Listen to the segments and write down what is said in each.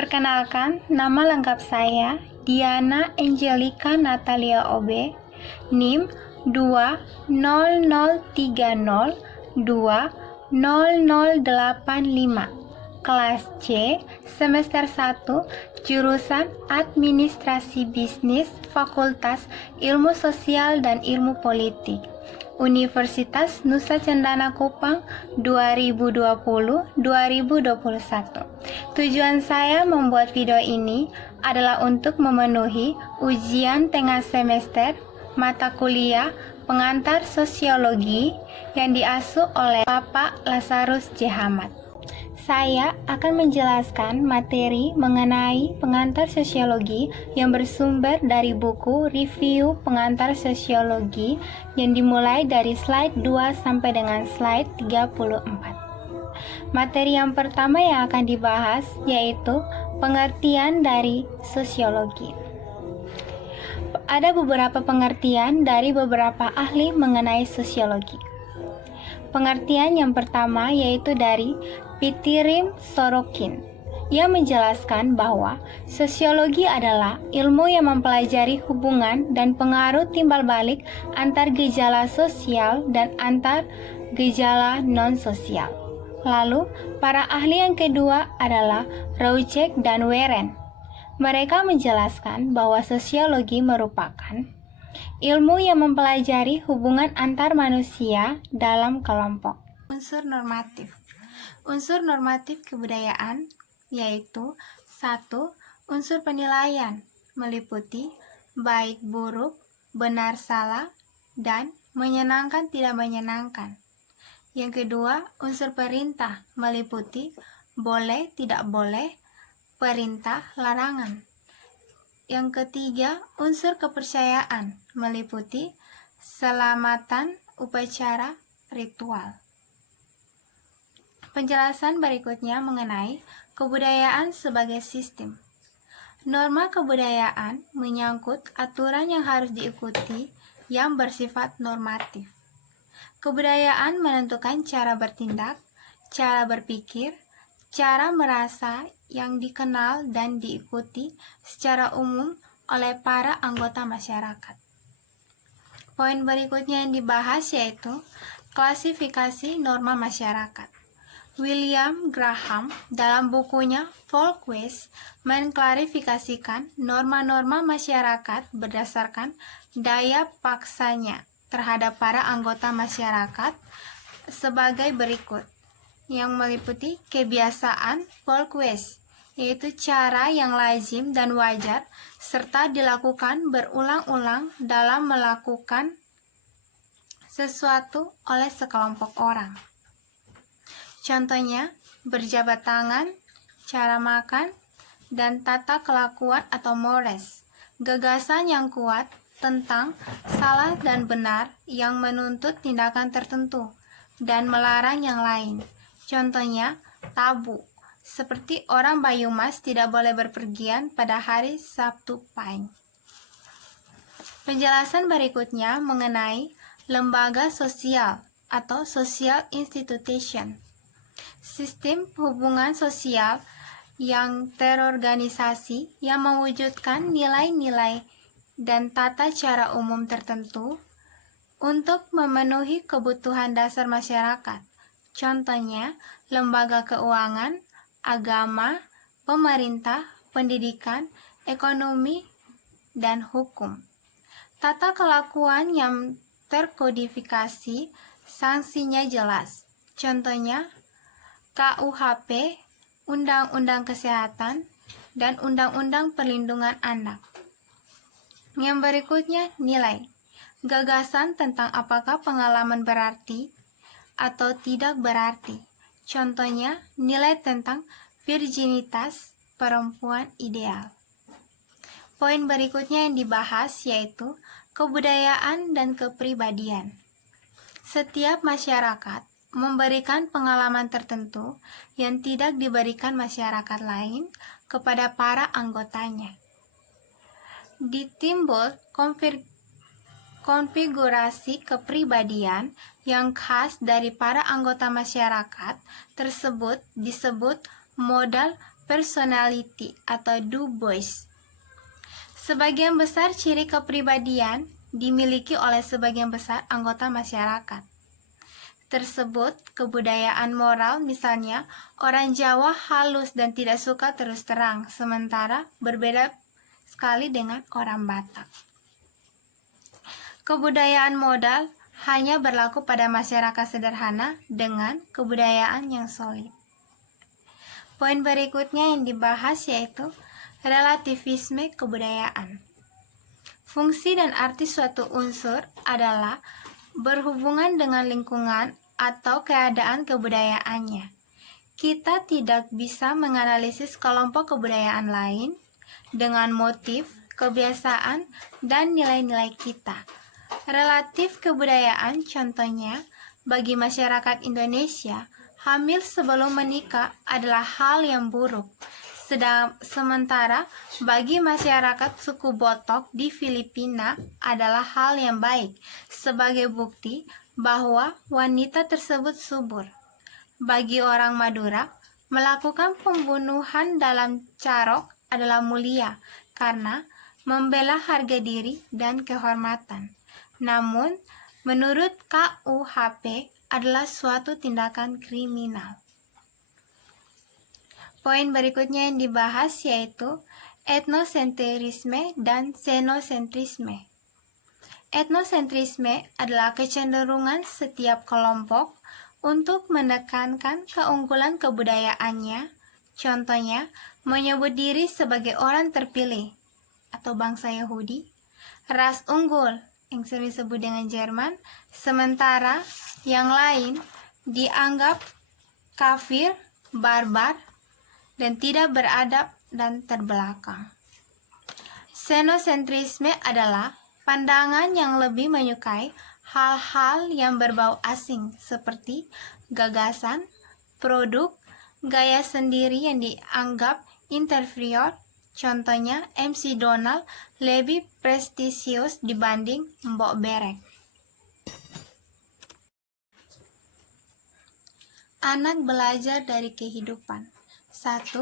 Perkenalkan, nama lengkap saya Diana Angelica Natalia Obe, NIM 20030200855, kelas C, semester 1, jurusan Administrasi Bisnis, Fakultas Ilmu Sosial dan Ilmu Politik, Universitas Nusa Cendana Kupang 2020-2021. Tujuan saya membuat video ini adalah untuk memenuhi ujian tengah semester mata kuliah pengantar sosiologi yang diasuh oleh Bapak Lazarus J. Hamad. Saya akan menjelaskan materi mengenai pengantar sosiologi yang bersumber dari buku review pengantar sosiologi yang dimulai dari slide 2 sampai dengan slide 34. Materi yang pertama yang akan dibahas yaitu pengertian dari sosiologi. Ada beberapa pengertian dari beberapa ahli mengenai sosiologi. Pengertian yang pertama yaitu dari Pitirim Sorokin. Ia menjelaskan bahwa sosiologi adalah ilmu yang mempelajari hubungan dan pengaruh timbal balik antar gejala sosial dan antar gejala non-sosial. Lalu, para ahli yang kedua adalah Roucek dan Weren. Mereka menjelaskan bahwa sosiologi merupakan ilmu yang mempelajari hubungan antar manusia dalam kelompok. Unsur normatif. Unsur normatif kebudayaan yaitu 1. Unsur penilaian meliputi baik buruk, benar salah, dan menyenangkan tidak menyenangkan. Yang kedua, unsur perintah meliputi boleh tidak boleh, perintah larangan. Yang ketiga, unsur kepercayaan meliputi selamatan, upacara, ritual. Penjelasan berikutnya mengenai kebudayaan sebagai sistem. Norma kebudayaan menyangkut aturan yang harus diikuti yang bersifat normatif. Kebudayaan menentukan cara bertindak, cara berpikir, cara merasa yang dikenal dan diikuti secara umum oleh para anggota masyarakat. Poin berikutnya yang dibahas yaitu klasifikasi norma masyarakat. William Graham dalam bukunya Folkways mengklarifikasikan norma-norma masyarakat berdasarkan daya paksanya terhadap para anggota masyarakat sebagai berikut, yang meliputi kebiasaan Folkways, yaitu cara yang lazim dan wajar serta dilakukan berulang-ulang dalam melakukan sesuatu oleh sekelompok orang. Contohnya, berjabat tangan, cara makan, dan tata kelakuan atau mores. Gagasan yang kuat tentang salah dan benar yang menuntut tindakan tertentu dan melarang yang lain. Contohnya, tabu, seperti orang Banyumas tidak boleh berpergian pada hari Sabtu Pahing. Penjelasan berikutnya mengenai lembaga sosial atau social institution. Sistem hubungan sosial yang terorganisasi yang mewujudkan nilai-nilai dan tata cara umum tertentu untuk memenuhi kebutuhan dasar masyarakat. Contohnya, lembaga keuangan, agama, pemerintah, pendidikan, ekonomi, dan hukum. Tata kelakuan yang terkodifikasi, sanksinya jelas. Contohnya, KUHP, Undang-Undang Kesehatan, dan Undang-Undang Perlindungan Anak. Yang berikutnya, nilai. Gagasan tentang apakah pengalaman berarti atau tidak berarti. Contohnya, nilai tentang virginitas perempuan ideal. Poin berikutnya yang dibahas yaitu kebudayaan dan kepribadian. Setiap masyarakat memberikan pengalaman tertentu yang tidak diberikan masyarakat lain kepada para anggotanya. Ditimbul konfigurasi kepribadian yang khas dari para anggota masyarakat tersebut disebut modal personality atau Du Bois. Sebagian besar ciri kepribadian dimiliki oleh sebagian besar anggota masyarakat tersebut. Kebudayaan moral, misalnya, orang Jawa halus dan tidak suka terus terang, sementara berbeda sekali dengan orang Batak. Kebudayaan modal hanya berlaku pada masyarakat sederhana dengan kebudayaan yang solid. Poin berikutnya yang dibahas yaitu relativisme kebudayaan. Fungsi dan arti suatu unsur adalah berhubungan dengan lingkungan atau keadaan kebudayaannya. Kita tidak bisa menganalisis kelompok kebudayaan lain dengan motif, kebiasaan, dan nilai-nilai kita. Relatif kebudayaan, contohnya, bagi masyarakat Indonesia, hamil sebelum menikah adalah hal yang buruk. Sementara bagi masyarakat suku Botok di Filipina adalah hal yang baik, sebagai bukti bahwa wanita tersebut subur. Bagi orang Madura, melakukan pembunuhan dalam carok adalah mulia karena membela harga diri dan kehormatan. Namun, menurut KUHP adalah suatu tindakan kriminal. Poin berikutnya yang dibahas yaitu etnosentrisme dan xenosentrisme. Etnosentrisme adalah kecenderungan setiap kelompok untuk menekankan keunggulan kebudayaannya, contohnya menyebut diri sebagai orang terpilih atau bangsa Yahudi, ras unggul yang sering disebut dengan Jerman, sementara yang lain dianggap kafir, barbar, dan tidak beradab dan terbelakang. Xenosentrisme adalah pandangan yang lebih menyukai hal-hal yang berbau asing seperti gagasan, produk, gaya sendiri yang dianggap inferior. Contohnya, MC Donald lebih prestisius dibanding Mbok Berek. Anak belajar dari kehidupan. 1.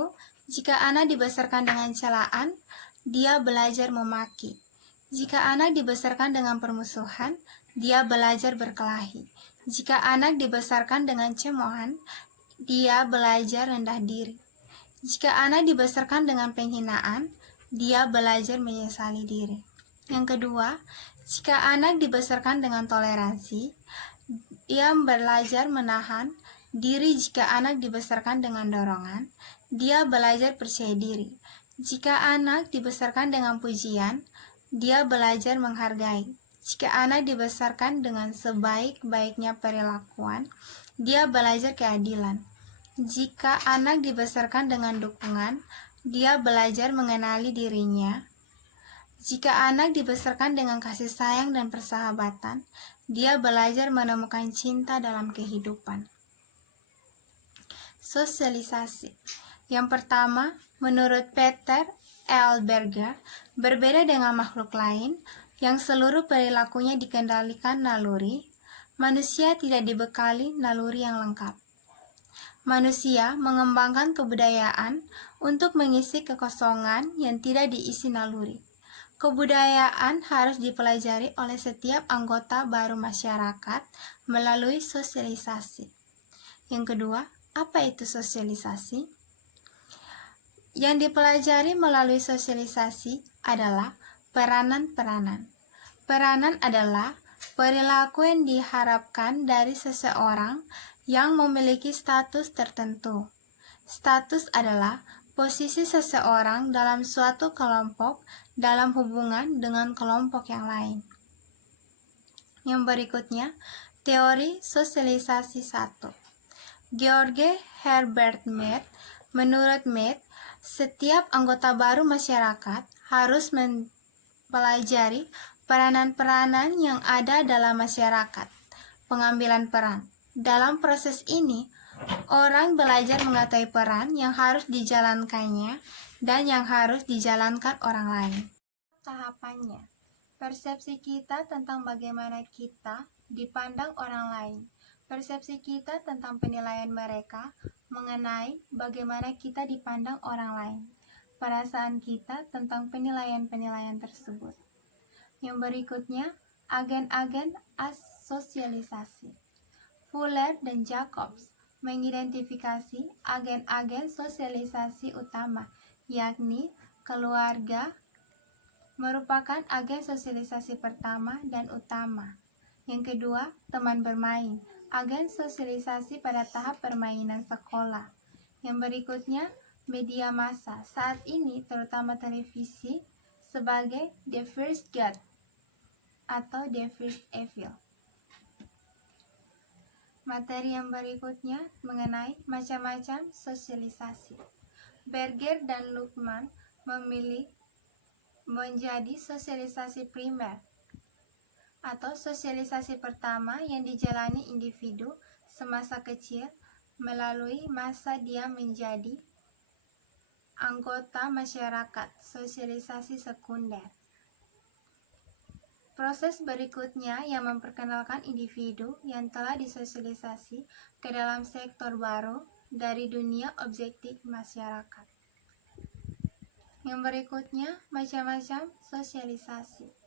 Jika anak dibesarkan dengan celaan, dia belajar memaki. Jika anak dibesarkan dengan permusuhan, dia belajar berkelahi. Jika anak dibesarkan dengan cemoohan, dia belajar rendah diri. Jika anak dibesarkan dengan penghinaan, dia belajar menyesali diri. Yang kedua, jika anak dibesarkan dengan toleransi, dia belajar menahan diri. Jika anak dibesarkan dengan dorongan, dia belajar percaya diri. Jika anak dibesarkan dengan pujian, dia belajar menghargai. Jika anak dibesarkan dengan sebaik-baiknya perilakuan, dia belajar keadilan. Jika anak dibesarkan dengan dukungan, dia belajar mengenali dirinya. Jika anak dibesarkan dengan kasih sayang dan persahabatan, dia belajar menemukan cinta dalam kehidupan. Sosialisasi. Yang pertama, menurut Peter L. Berger, berbeda dengan makhluk lain yang seluruh perilakunya dikendalikan naluri, manusia tidak dibekali naluri yang lengkap. Manusia mengembangkan kebudayaan untuk mengisi kekosongan yang tidak diisi naluri. Kebudayaan harus dipelajari oleh setiap anggota baru masyarakat melalui sosialisasi. Yang kedua, apa itu sosialisasi? Yang dipelajari melalui sosialisasi adalah peranan-peranan. Peranan adalah perilaku yang diharapkan dari seseorang yang memiliki status tertentu. Status adalah posisi seseorang dalam suatu kelompok dalam hubungan dengan kelompok yang lain. Yang berikutnya, teori sosialisasi 1. George Herbert Mead. Menurut Mead, setiap anggota baru masyarakat harus mempelajari peranan-peranan yang ada dalam masyarakat. Pengambilan peran. Dalam proses ini, orang belajar mengetahui peran yang harus dijalankannya dan yang harus dijalankan orang lain. Tahapannya, persepsi kita tentang bagaimana kita dipandang orang lain, persepsi kita tentang penilaian mereka, mengenai bagaimana kita dipandang orang lain, perasaan kita tentang penilaian-penilaian tersebut. Yang berikutnya, agen-agen asosialisasi. Fuller dan Jacobs mengidentifikasi agen-agen sosialisasi utama, yakni keluarga merupakan agen sosialisasi pertama dan utama. Yang kedua, teman bermain, agen sosialisasi pada tahap permainan sekolah. Yang berikutnya, media massa, saat ini terutama televisi, sebagai the first god atau the first evil. Materi yang berikutnya mengenai macam-macam sosialisasi. Berger dan Luhmann memilih menjadi sosialisasi primer atau sosialisasi pertama yang dijalani individu semasa kecil melalui masa dia menjadi anggota masyarakat, sosialisasi sekunder. Proses berikutnya yang memperkenalkan individu yang telah disosialisasi ke dalam sektor baru dari dunia objektif masyarakat. Yang berikutnya, macam-macam sosialisasi.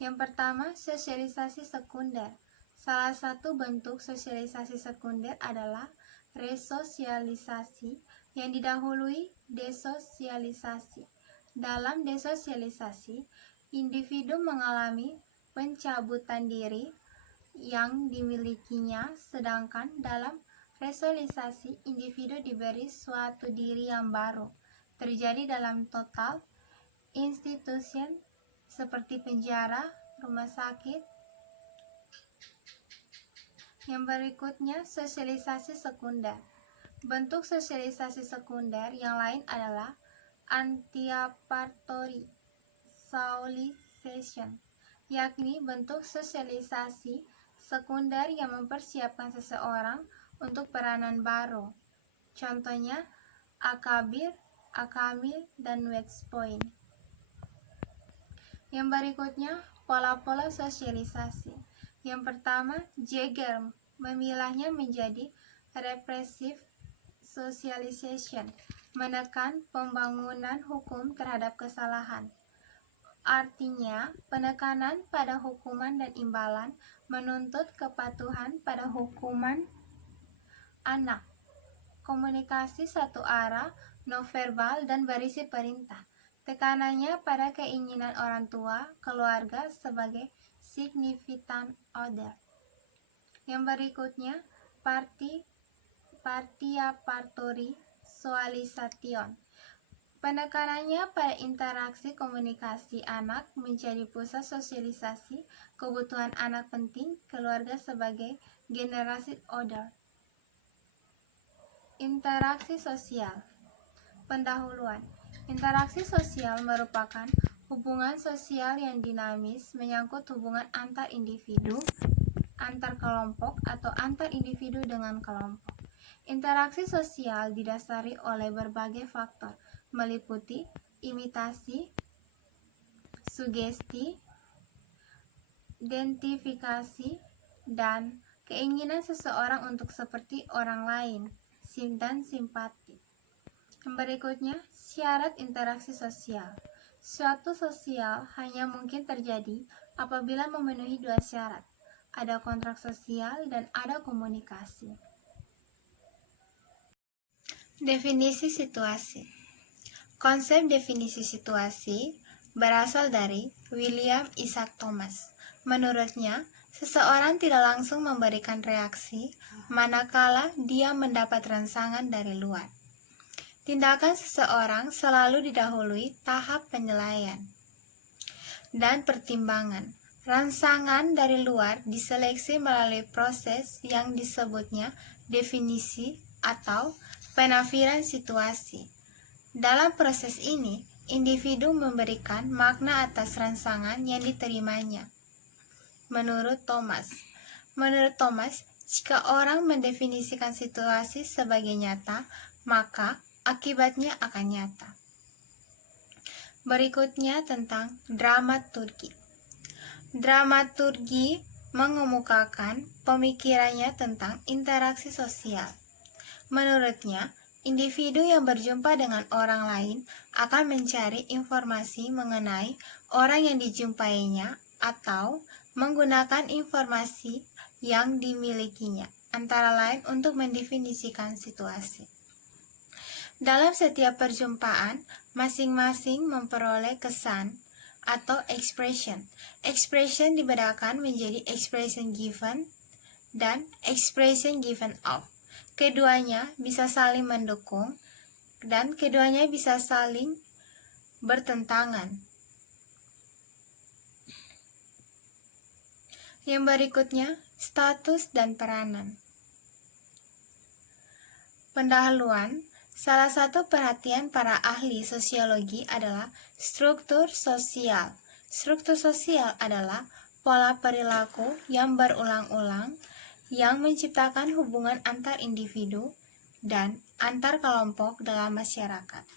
Yang pertama, sosialisasi sekunder. Salah satu bentuk sosialisasi sekunder adalah resosialisasi yang didahului desosialisasi. Dalam desosialisasi, individu mengalami pencabutan diri yang dimilikinya, sedangkan dalam resosialisasi, individu diberi suatu diri yang baru. Terjadi dalam total institusi seperti penjara, rumah sakit. Yang berikutnya, sosialisasi sekunder. Bentuk sosialisasi sekunder yang lain adalah antipartory socialization, yakni bentuk sosialisasi sekunder yang mempersiapkan seseorang untuk peranan baru. Contohnya, akabir, akamil, dan West Point. Yang berikutnya, pola-pola sosialisasi. Yang pertama, Jagger memilahnya menjadi repressive socialization, menekan pembangunan hukum terhadap kesalahan. Artinya, penekanan pada hukuman dan imbalan menuntut kepatuhan pada hukuman anak. Komunikasi satu arah, non-verbal, dan berisi perintah. Tekanannya pada keinginan orang tua, keluarga sebagai significant other. Yang berikutnya, participatory socialization. Penekanannya pada interaksi komunikasi anak menjadi pusat sosialisasi kebutuhan anak penting, keluarga sebagai generasi order. Interaksi sosial. Pendahuluan. Interaksi sosial merupakan hubungan sosial yang dinamis menyangkut hubungan antar individu, antar kelompok, atau antar individu dengan kelompok. Interaksi sosial didasari oleh berbagai faktor, meliputi imitasi, sugesti, identifikasi, dan keinginan seseorang untuk seperti orang lain, dan simpati. Yang berikutnya, syarat interaksi sosial. Suatu sosial hanya mungkin terjadi apabila memenuhi dua syarat. Ada kontrak sosial dan ada komunikasi. Definisi situasi. Konsep definisi situasi berasal dari William Isaac Thomas. Menurutnya, seseorang tidak langsung memberikan reaksi manakala dia mendapat rangsangan dari luar. Tindakan seseorang selalu didahului tahap penilaian dan pertimbangan. Rangsangan dari luar diseleksi melalui proses yang disebutnya definisi atau penafiran situasi. Dalam proses ini, individu memberikan makna atas rangsangan yang diterimanya. Menurut Thomas, jika orang mendefinisikan situasi sebagai nyata, maka akibatnya akan nyata. Berikutnya tentang dramaturgi. Dramaturgi mengemukakan pemikirannya tentang interaksi sosial. Menurutnya, individu yang berjumpa dengan orang lain akan mencari informasi mengenai orang yang dijumpainya atau menggunakan informasi yang dimilikinya, antara lain untuk mendefinisikan situasi. Dalam setiap perjumpaan, masing-masing memperoleh kesan atau expression. Expression dibedakan menjadi expression given dan expression given off. Keduanya bisa saling mendukung dan keduanya bisa saling bertentangan. Yang berikutnya, status dan peranan. Pendahuluan, salah satu perhatian para ahli sosiologi adalah struktur sosial. Struktur sosial adalah pola perilaku yang berulang-ulang yang menciptakan hubungan antar individu dan antar kelompok dalam masyarakat.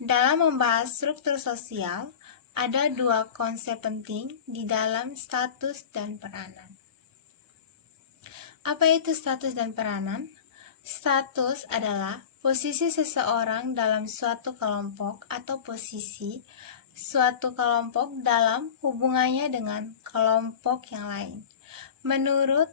Dalam membahas struktur sosial, ada dua konsep penting di dalam status dan peranan. Apa itu status dan peranan? Status adalah posisi seseorang dalam suatu kelompok atau posisi suatu kelompok dalam hubungannya dengan kelompok yang lain. Menurut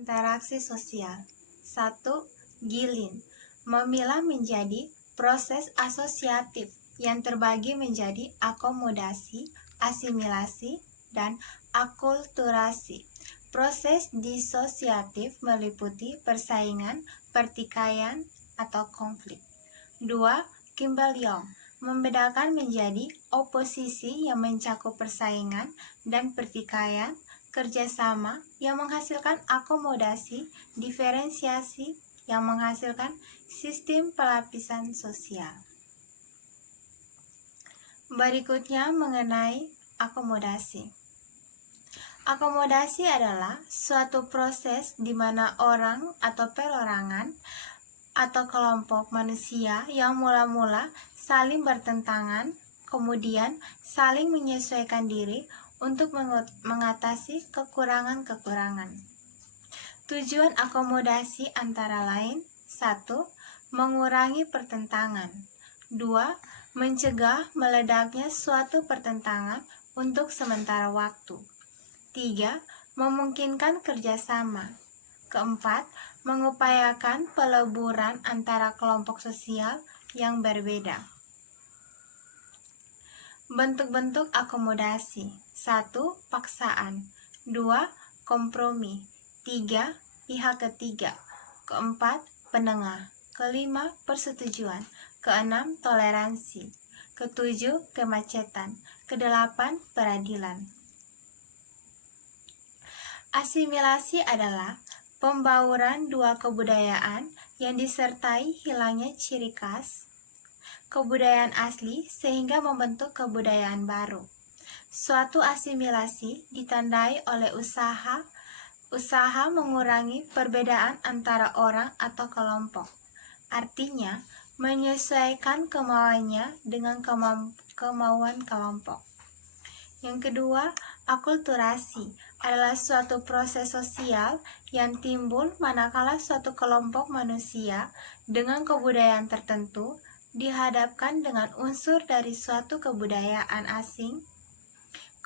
interaksi sosial. 1. Gilin memilah menjadi proses asosiatif yang terbagi menjadi akomodasi, asimilasi, dan akulturasi. Proses disosiatif meliputi persaingan, pertikaian, atau konflik. 2. Kimball-Young membedakan menjadi oposisi yang mencakup persaingan dan pertikaian, kerjasama yang menghasilkan akomodasi, diferensiasi yang menghasilkan sistem pelapisan sosial. Berikutnya mengenai akomodasi. Akomodasi adalah suatu proses di mana orang atau perorangan atau kelompok manusia yang mula-mula saling bertentangan, kemudian saling menyesuaikan diri untuk mengatasi kekurangan-kekurangan. Tujuan akomodasi antara lain: 1. Mengurangi pertentangan. 2. Mencegah meledaknya suatu pertentangan untuk sementara waktu. 3. Memungkinkan kerjasama. 4. Mengupayakan peleburan antara kelompok sosial yang berbeda. Bentuk-bentuk akomodasi. 1. Paksaan. 2. Kompromi. 3. Pihak ketiga. 4. Penengah. 5. Persetujuan. 6. Toleransi. 7. Kemacetan. 8. Peradilan. Asimilasi adalah pembauran dua kebudayaan yang disertai hilangnya ciri khas kebudayaan asli sehingga membentuk kebudayaan baru. Suatu asimilasi ditandai oleh usaha mengurangi perbedaan antara orang atau kelompok. Artinya, menyesuaikan kemauannya dengan kemauan kelompok. Yang kedua, akulturasi adalah suatu proses sosial yang timbul manakala suatu kelompok manusia dengan kebudayaan tertentu dihadapkan dengan unsur dari suatu kebudayaan asing.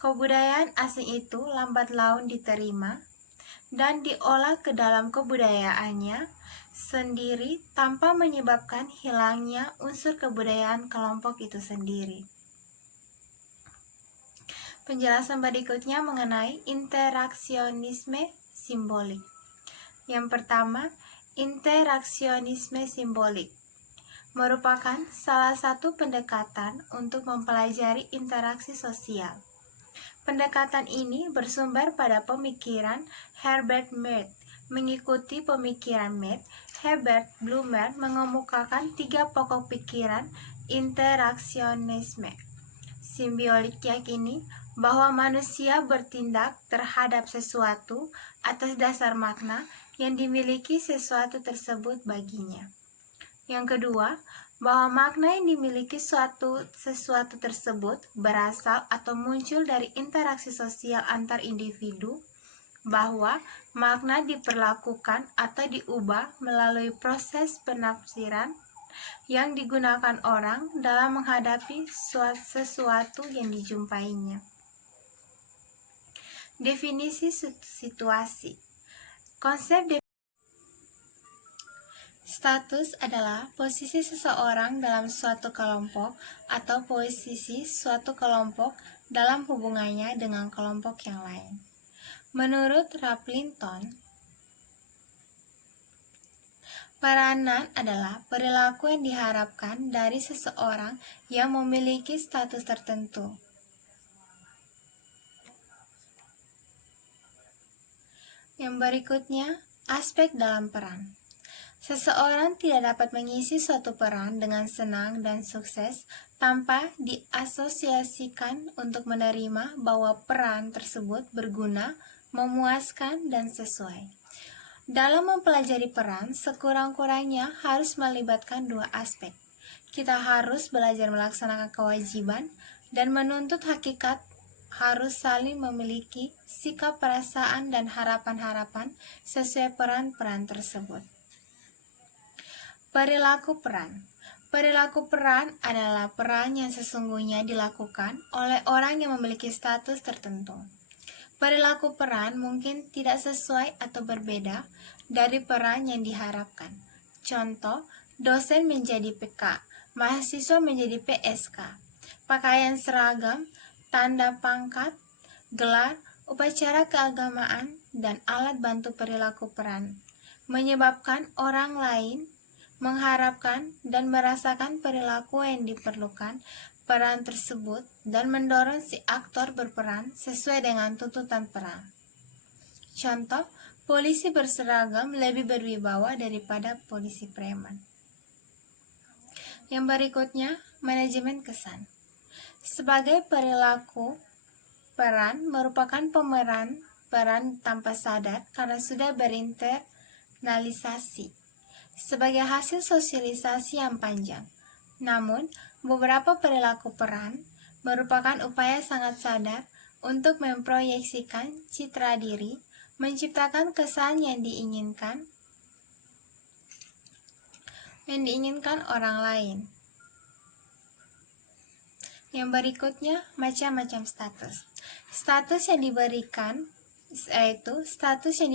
Kebudayaan asing itu lambat laun diterima dan diolah ke dalam kebudayaannya sendiri tanpa menyebabkan hilangnya unsur kebudayaan kelompok itu sendiri. Penjelasan berikutnya mengenai interaksionisme simbolik. Yang pertama, interaksionisme simbolik merupakan salah satu pendekatan untuk mempelajari interaksi sosial. Pendekatan ini bersumber pada pemikiran Herbert Mead. Mengikuti pemikiran Mead, Herbert Blumer mengemukakan 3 pokok pikiran interaksionisme simbolik, yakni bahwa manusia bertindak terhadap sesuatu atas dasar makna yang dimiliki sesuatu tersebut baginya. Yang kedua, bahwa makna yang dimiliki sesuatu tersebut berasal atau muncul dari interaksi sosial antar individu bahwa makna diperlakukan atau diubah melalui proses penafsiran yang digunakan orang dalam menghadapi sesuatu yang dijumpainya. Definisi situasi. Konsep status adalah posisi seseorang dalam suatu kelompok atau posisi suatu kelompok dalam hubungannya dengan kelompok yang lain. Menurut Raplington, peranan adalah perilaku yang diharapkan dari seseorang yang memiliki status tertentu. Yang berikutnya, aspek dalam peran. Seseorang tidak dapat mengisi suatu peran dengan senang dan sukses tanpa diasosiasikan untuk menerima bahwa peran tersebut berguna, memuaskan, dan sesuai. Dalam mempelajari peran, sekurang-kurangnya harus melibatkan dua aspek. Kita harus belajar melaksanakan kewajiban dan menuntut hakikat, harus saling memiliki sikap, perasaan, dan harapan-harapan sesuai peran-peran tersebut. Perilaku peran. Perilaku peran adalah peran yang sesungguhnya dilakukan oleh orang yang memiliki status tertentu. Perilaku peran mungkin tidak sesuai atau berbeda dari peran yang diharapkan. Contoh, dosen menjadi PK, mahasiswa menjadi PSK, pakaian seragam, tanda pangkat, gelar, upacara keagamaan, dan alat bantu perilaku peran, menyebabkan orang lain mengharapkan dan merasakan perilaku yang diperlukan peran tersebut dan mendorong si aktor berperan sesuai dengan tuntutan peran. Contoh, polisi berseragam lebih berwibawa daripada polisi preman. Yang berikutnya, manajemen kesan. Sebagai perilaku peran merupakan pemeran peran tanpa sadar karena sudah berinternalisasi sebagai hasil sosialisasi yang panjang. Namun, beberapa perilaku peran merupakan upaya sangat sadar untuk memproyeksikan citra diri, menciptakan kesan yang diinginkan orang lain. Yang berikutnya, macam-macam status. Status yang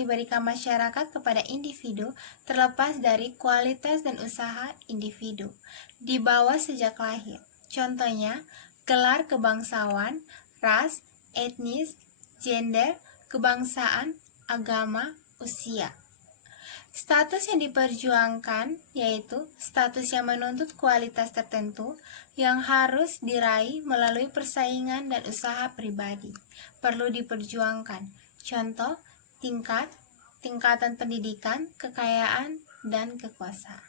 diberikan masyarakat kepada individu terlepas dari kualitas dan usaha individu dibawa sejak lahir. Contohnya, gelar kebangsawan, ras, etnis, gender, kebangsaan, agama, usia. Status yang diperjuangkan yaitu status yang menuntut kualitas tertentu yang harus diraih melalui persaingan dan usaha pribadi. Perlu diperjuangkan. Contoh, tingkatan pendidikan, kekayaan, dan kekuasaan.